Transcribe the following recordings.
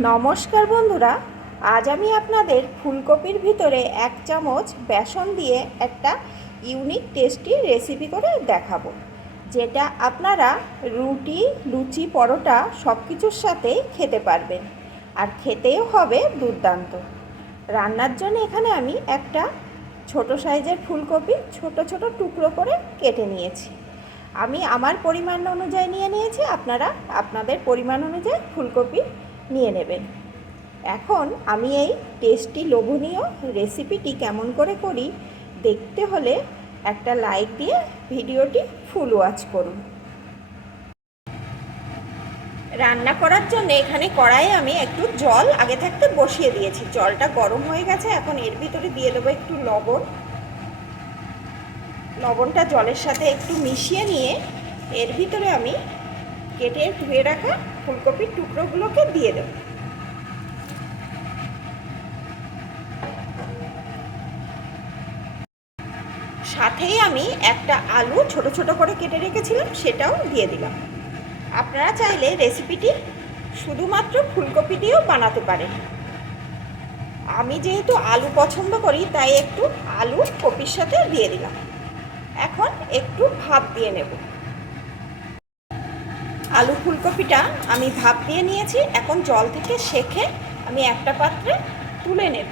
নমস্কার বন্ধুরা, আজ আমি আপনাদের ফুলকপির ভিতরে এক চামচ বেসন দিয়ে একটা ইউনিক টেস্টি রেসিপি করে দেখাবো, যেটা আপনারা রুটি, লুচি, পরোটা সব কিছুর সাথেই খেতে পারবেন আর খেতেও হবে দুর্দান্ত। রান্নার জন্য এখানে আমি একটা ছোট সাইজের ফুলকপি ছোট ছোট টুকরো করে কেটে নিয়েছি। আমি আমার পরিমাণ অনুযায়ী নিয়ে নিয়েছি, আপনারা আপনাদের পরিমাণ অনুযায়ী ফুলকপি নিয়ে নেবেন এখন আমি এই টেস্টি লোভনীয় রেসিপিটি কেমন করে করি, দেখতে হলে একটা লাইক দিয়ে ভিডিওটি ফুল ওয়াচ করুন। রান্না করার জন্য এখানে কড়াইয়ে আমি একটু জল আগে থাকতে বসিয়ে দিয়েছি। জলটা গরম হয়ে গেছে, এখন এর ভিতরে দিয়ে দেবো একটু লবণ। লবণটা জলের সাথে একটু মিশিয়ে নিয়ে এর ভিতরে আমি কেটে ধুয়ে রাখা ফুলকপির টুকরোগুলোকে দিয়ে দেব। সাথেই আমি একটা আলু ছোট ছোট করে কেটে রেখেছিলাম, সেটাও দিয়ে দিলাম। আপনারা চাইলে রেসিপিটি শুধুমাত্র ফুলকপি দিয়েও বানাতে পারেন। আমি যেহেতু আলু পছন্দ করি, তাই একটু আলু কপির সাথে দিয়ে দিলাম। এখন একটু ভাপ দিয়ে নেব। আলু ফুলকপিটা আমি ভাপ দিয়ে নিয়েছি। এখন জল থেকে সেখে আমি একটা পাত্রে তুলে নেব।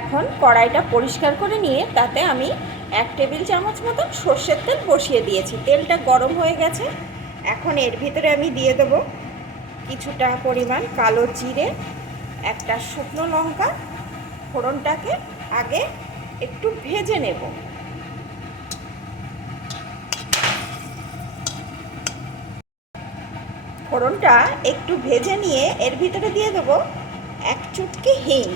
এখন কড়াইটা পরিষ্কার করে নিয়ে তাতে আমি এক টেবিল চামচ মতন সর্ষের তেল বসিয়ে দিয়েছি। তেলটা গরম হয়ে গেছে। এখন এর ভিতরে আমি দিয়ে দেবো কিছুটা পরিমাণ কালো জিরে, একটা শুকনো লঙ্কা। ফোড়নটাকে আগে একটু ভেজে নেব। ফোড়নটা একটু ভেজে নিয়ে এর ভিতরে দিয়ে দেব এক চুটকি হিং।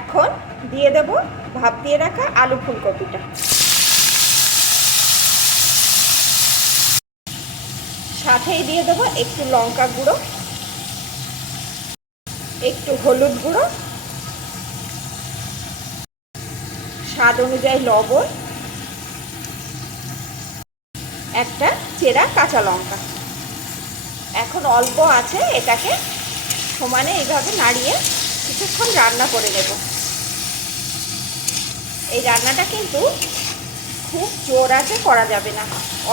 এখন দিয়ে দেব ভাপ দিয়ে রাখা আলু ফুলকপিটা। সাথেই দিয়ে দেবো একটু লঙ্কা গুঁড়ো, একটু হলুদ গুঁড়ো। স্বাদ অনুযায়ী লবণ একটা চেরা কাঁচা লঙ্কা। এখন অল্প আছে, এটাকে সমানে এইভাবে নাড়িয়ে কিছুক্ষণ রান্না করে নেব। এই রান্নাটা কিন্তু খুব জোর আছে করা যাবে না।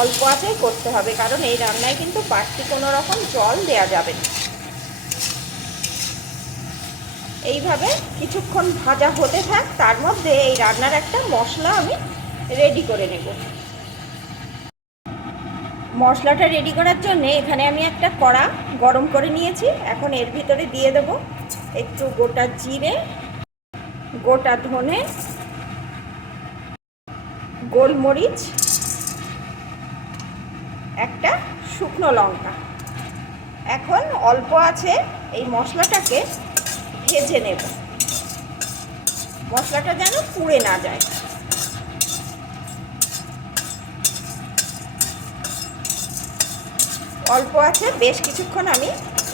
অল্প আছেই করতে হবে, কারণ এই রান্নায় কিন্তু বাড়তি কোনো রকম জল দেয়া যাবে না। এইভাবে কিছুক্ষণ ভাজা হতে থাক, তার মধ্যে এই রান্নার একটা মশলা আমি রেডি করে নেব। মশলাটা রেডি করার জন্য এখানে আমি একটা কড়া গরম করে নিয়েছি। এখন এর ভিতরে দিয়ে দেব একটু গোটা জিরে, গোটা ধনে, গোলমরিচ, একটা শুকনো লঙ্কা। এখন অল্প আছে এই মশলাটাকে ভেজে নেব। মশলাটা যেন পুড়ে না যায়। অল্প আছে, বেশ কিছুক্ষণ আমি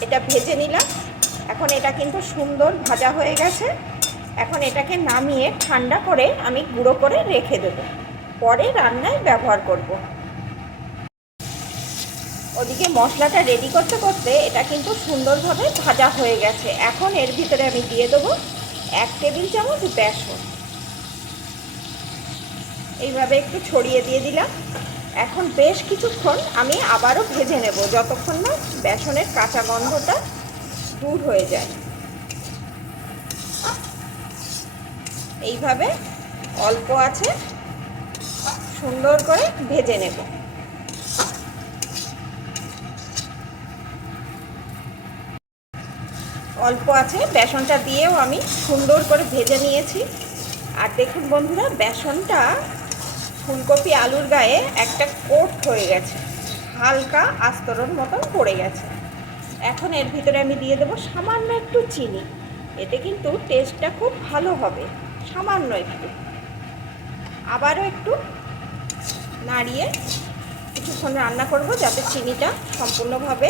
এটা ভেজে নিলাম। এখন এটা কিন্তু সুন্দর ভাজা হয়ে গেছে। এখন এটাকে নামিয়ে ঠান্ডা করে আমি গুঁড়ো করে রেখে দেব। পরে রান্নায় ব্যবহার করব। ওদিকে মশলাটা রেডি করতে করতে এটা কিন্তু সুন্দরভাবে ভাজা হয়ে গেছে। এখন এর ভিতরে আমি দিয়ে দেবো এক টেবিল চামচ বেসন। এইভাবে একটু ছড়িয়ে দিয়ে দিলাম। এখন বেশ কিছুক্ষণ আমি আবারও ভেজে নেব যতক্ষণ না বেসনের কাঁচা গন্ধটা দূর হয়ে যায়। এইভাবে অল্প আছে, সুন্দর করে ভেজে নেব। অল্প আছে, বেসনটা দিয়েও আমি সুন্দর করে ভেজে নিয়েছি। আর দেখুন বন্ধুরা, বেসনটা ফুলকপি আলুর গায়ে একটা কোট হয়ে গেছে। হালকা আস্তরণ মতন পড়ে গেছে। এখন এর ভিতরে আমি দিয়ে দেবো সামান্য একটু চিনি। এতে কিন্তু টেস্টটা খুব ভালো হবে, সামান্য একটু। আবারও একটু নাড়িয়ে কিছুক্ষণ রান্না করব যাতে চিনিটা সম্পূর্ণভাবে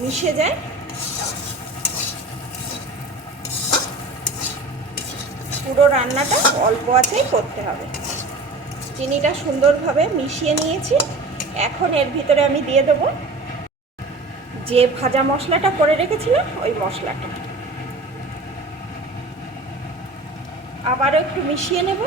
মিশে যায়। পুরো রান্নাটা অল্প আছেই করতে হবে। চিনিটা সুন্দরভাবে মিশিয়ে নিয়েছি। এখন এর ভিতরে আমি দিয়ে দেবো যে ভাজা মশলাটা করে রেখেছিলাম, ওই মশলাটা। আবারও একটু মিশিয়ে নেব।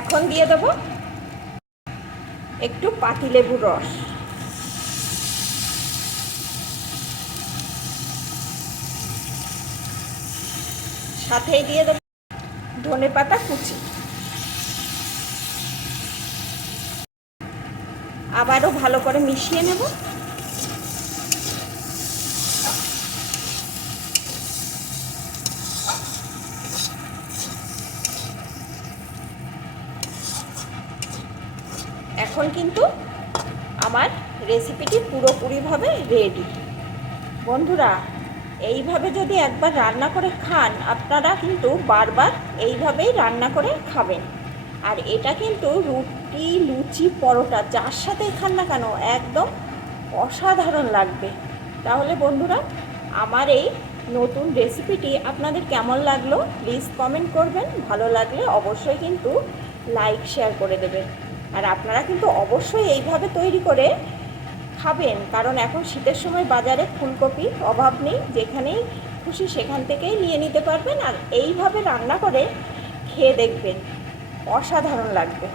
এখন দিয়ে দেব একটু পাতিলেবুর রস। সাথেই দিয়ে দেব। ধনে পাতা, কুচি। আবারও ভালো করে মিশিয়ে নেব। এখন কিন্তু আমার রেসিপিটি পুরোপুরিভাবে রেডি বন্ধুরা এইভাবে যদি একবার রান্না করে খান, আপনারা কিন্তু বারবার এইভাবেই রান্না করে খাবেন। আর এটা কিন্তু রুটি, লুচি, পরোটা, যার সাথেই খান না কেন, একদম অসাধারণ লাগবে। তাহলে বন্ধুরা, আমার এই নতুন রেসিপিটি আপনাদের কেমন লাগল, প্লিজ কমেন্ট করবেন। ভালো লাগলে অবশ্যই কিন্তু লাইক, শেয়ার করে দেবেন। আর আপনারা কিন্তু অবশ্যই এইভাবে তৈরি করে খাবেন, কারণ এখন শীতের সময় বাজারে ফুলকপি অভাব নেই, যেখানেই খুশি সেখান থেকেই নিয়ে নিতে পারবেন, আর এইভাবে রান্না করে খেয়ে দেখবেন, অসাধারণ লাগবে।